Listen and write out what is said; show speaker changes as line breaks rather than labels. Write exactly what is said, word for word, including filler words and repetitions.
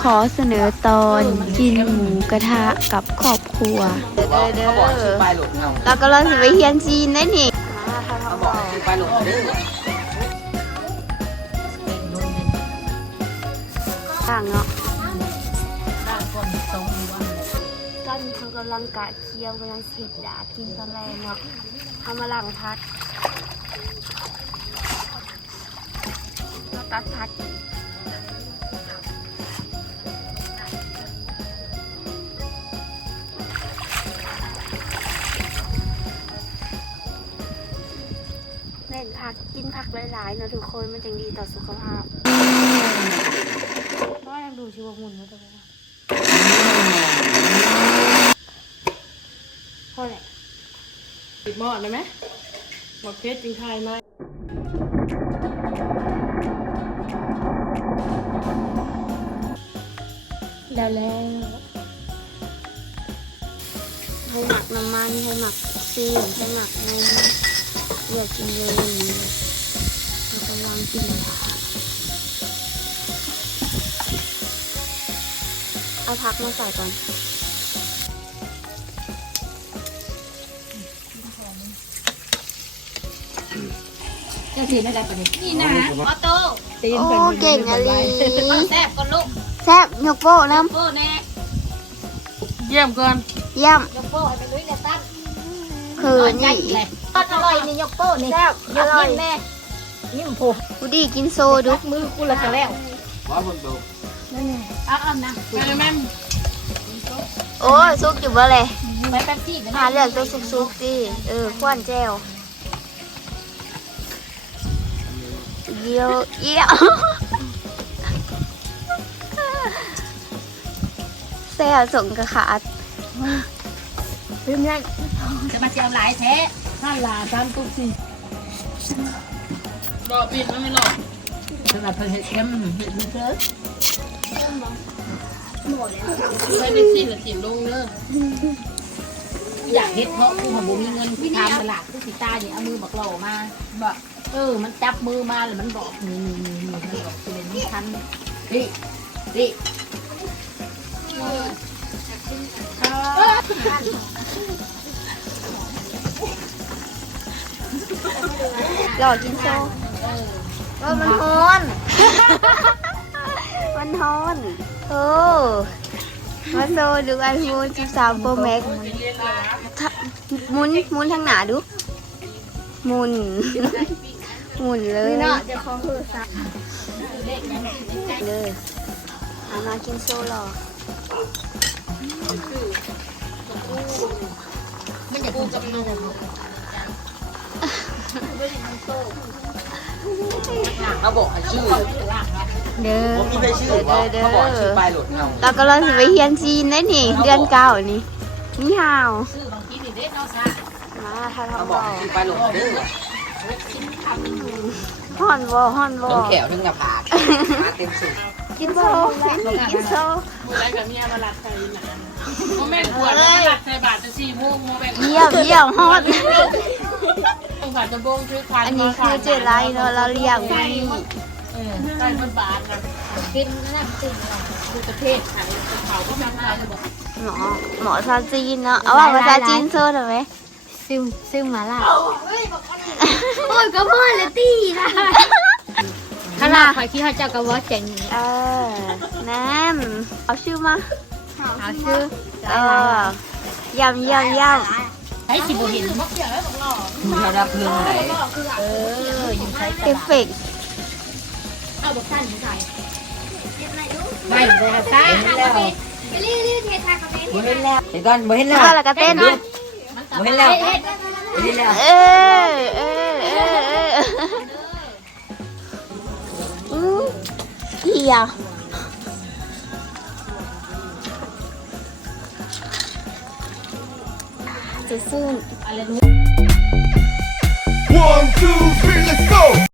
ขอเสนอตอนกินหมูกระทะกับครอบครัวเด้อเด้อแล้วก็เราสิไปเฮียนจีนได้นี่เขาบอกไปหลงเด้อต่างเนาะตอนนี้เขากำลังกะเคี้ยวกำลังเสร็จดากินตอนแรกเนาะทำมาหลังพักเราตัดพักเล่นผักกินผักหลายๆเนาะทุกคนมันจึงดีต่อสุขภาพก็ยังดูชีวมุนนะทุกคนพอแหละ
ติดหม้อได้ไหมหมกเพชรจริงไทยไหม
แล้วแล้วให้หมักน้ำมันให้หมักซีนให้หมักนมเลือกกินเลยเรากำลังกินเอาผักมาใส่ก่อน
จะสีไม่ได้ปะเนี่ยนี่นะออโต้ตีน
โอ้เก่งอะลี
แซ่บก่อนลูก
แซ่บยกโป้น้
โป้แน่
เยี่ยมก่อน
ำเยี่ยม
ยกโป้ให้ไปลุยกับตั้ง
คือนี่
ตอนอร่อยนี่ยกโป้นี่
แซ่บ
ย
อก ร่อย
ยิ้มแม่ยิ้มโผ
กูดีกินโซดู
มือกูละก็แล้ว
ว้าวบนโต๊ะ
นั่นไงอ้าวนะ
ไปแม่
โอ้ยซุกอยู่บ่เลย
ไปแป๊บซี่กัน
หาเลือกตัวซุกๆสิเออควนแจวเยี่ยวเยี่ยวแซ่บส่งกระขาดเรื่องนั้น
จะมาเจียวหลายแท้
ข้าลาตามตุ๊กสิรอปิดมันไม่หลอกขนาดเพิ่งเห็ดเค็มเห็ดไม่เจอไม่เป็นสิ่งกับสิ่งลงเนอะ
อยากเฮ็ดเพราะกูหาบุมีเงินทำตลาดกูสิตาเนี่ยเอามือบักหล่อมาบอกเออมันจับมือมาแล้วมันบอกนี่นี่นี่นี่มันบอกเป็นมันคันดิดิ
หล่อกินโซเออมันฮ้อนมันฮ้อนโอ้มาโซดูไอโฟนสิบสาม Pro Max หมุนหมุนทางหน้าดูหมุนหมุนเลยเนาะจะคล้องโทรศัพท์เลยเอามากินโซหล่อ
มันจะกูกับมือ
เขาบอกให้ชื่อ
เด้อ
ผมกินไปชื่อ
เด้อ
เขา
เด้อ
บอกชื่อปลายหลุดเงา
เราก็เราสิไปเฮียนจีนได้นี่เดือนเก้านี่นี่ฮาว
ซื้อบางทีนี่เด็ดเนาะซะ
มาถ้า
เขา
ทำ
บอก
บ่
ชื่อปลายหลุดเด้อ
ฮ้อนบ่ฮ้อนบ่
ทั้งแขวทั้งหน้าผากมาเต็มสูตร
กินโซกินโซ
มือไรกับเมียมาลัดใส่หนาโมแม่ขวดมาลัดใส่บาทจะสี่โมงโมแม่
เยี่ยมเยี่ยมฮอด
ต้องผ่านตะบงชื่อคัน
อันนี้คือเจไรเนาะเราเรียกไว้
เออใส่บนบาทนะ
กินนั่นจริง
ดูประเทศขายเขาก็มาขายจะบอก
หมอหมอภาษาจีนเนาะเอาว่าภาษาจีนโซได้ไหม
ซึ่งซึ่งมาล่ะโอ้ยก็พ่อเลยตีนะขนาดคอยคิดเขาเจ้าก็ว่าเจ๋ง
เออน้ำเอาชื่อมา
เอาชื่อ
เออยำยำย
ไอ้สิบเห็น
มึงจะรับเรื่องไหน
เอออยู่ใช้
ำเอฟเฟกต์
เอาบอกสั้นใส่ไม่เลยซ่า
เห็นแล้วเห็นแล้วเห็นก่อนเห็นแล้ว
ก็แล้วก็เต้น
เห็นแล้วเห็นแล้ว
เออเออเออเอออือเฮียจะซื่น
One, two, three, let's go!